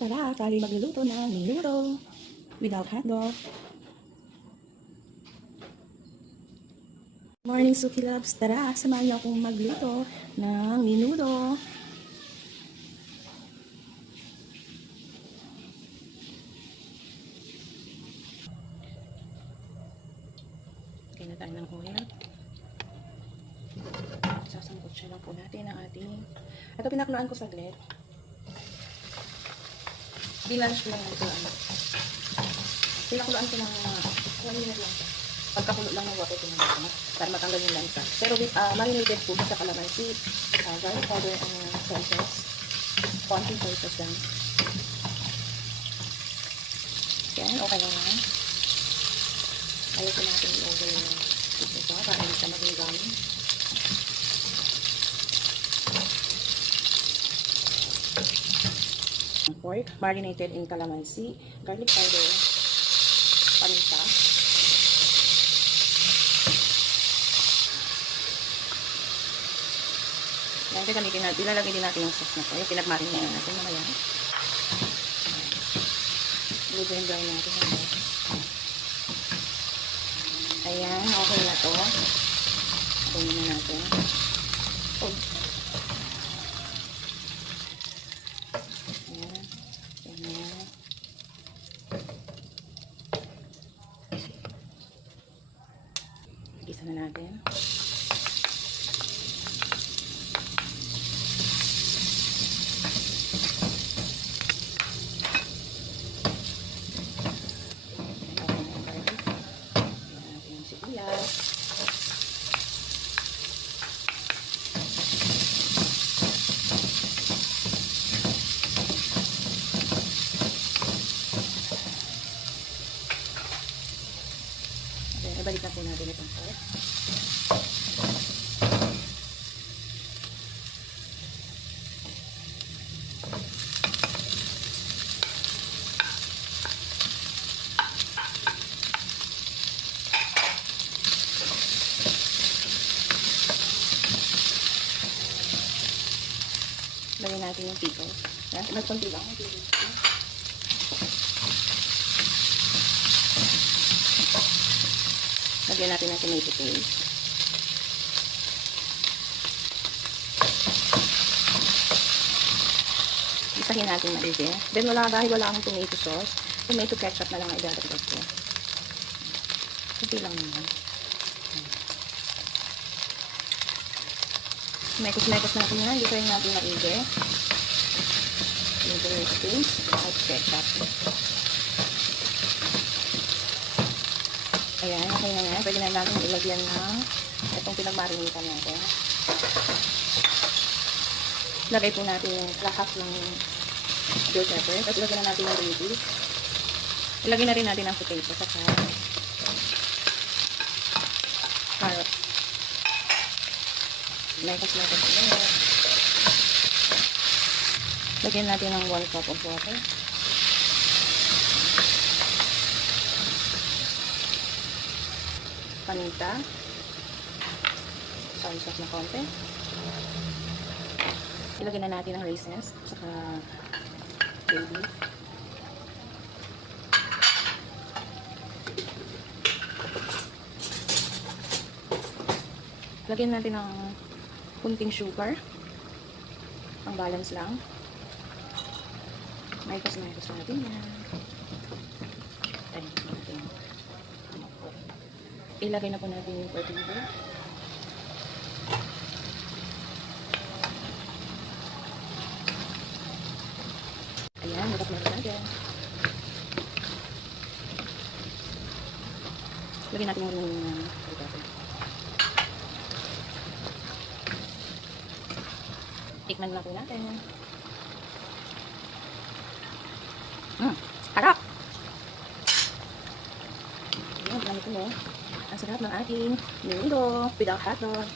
Tara, tayo magluluto ng menudo without hotdog. Morning, Suki Loves. Tara, samahan niyo akong magluto ng menudo. Lagyan na tayo ng oil. Sasangkot siya lang po natin ang ating... Ito pinakuluan ko saglit. Binanch ko lang ito. Pinakuluan ko ng 1 minute lang. Pagkakulo lang ng water ko para matanggal yung lansa. Pero marinated po sa calamansi, garlic powder, and soy sauce. Konting soy sauce lang. Yan, okay na lang. Ayaw ko natin i-over yung ito para hindi siya maging gummy. Pork, marinated in calamansi, garlic powder, paminta. Yan, gamitin natin, ilalagay din natin yung sauce na ito. Yung pinag-marinate natin mamaya. Blend natin ito. Ayan, okay na to. Okay na natin. Oh. Ayan. Ayan. Igisa na natin. Ibalik na po natin itong pork. Lagyan natin yung pickles. Yan, nagpunti lang ang pickles. Lagyan natin ng tomato paste. Isahin natin maigi. Then dahil wala akong tomato sauce, tomato ketchup na lang ang idadagdag ko. Kunti lang naman. Mekos-mekos natin yan. Isahin natin maigi. Yung tomato paste at ketchup. Ayan, okay na yan. Pwede na natin ilagyan ng itong pinagmarinitan natin. Lagay po natin yung lahat ng bell pepper. Tapos ilagyan na natin ng lettuce. Ilagay na rin natin ang potato sa carrot. Mekos-mekos ulit. Lagyan natin ng 1 cup of water. Paminta, soy sauce na konti. Ilagay na natin ang raisins saka baby. Lagyan natin ng kunting sugar, pang balance lang. Maikas-maikas natin yan. Ilagay na po natin yung potato. Ayan, makas-makas natin. Lagyan natin yung potato. Tikman lang po natin. Harap! Ayan, marami po. Ang sarap ng ating menudo without hotdog.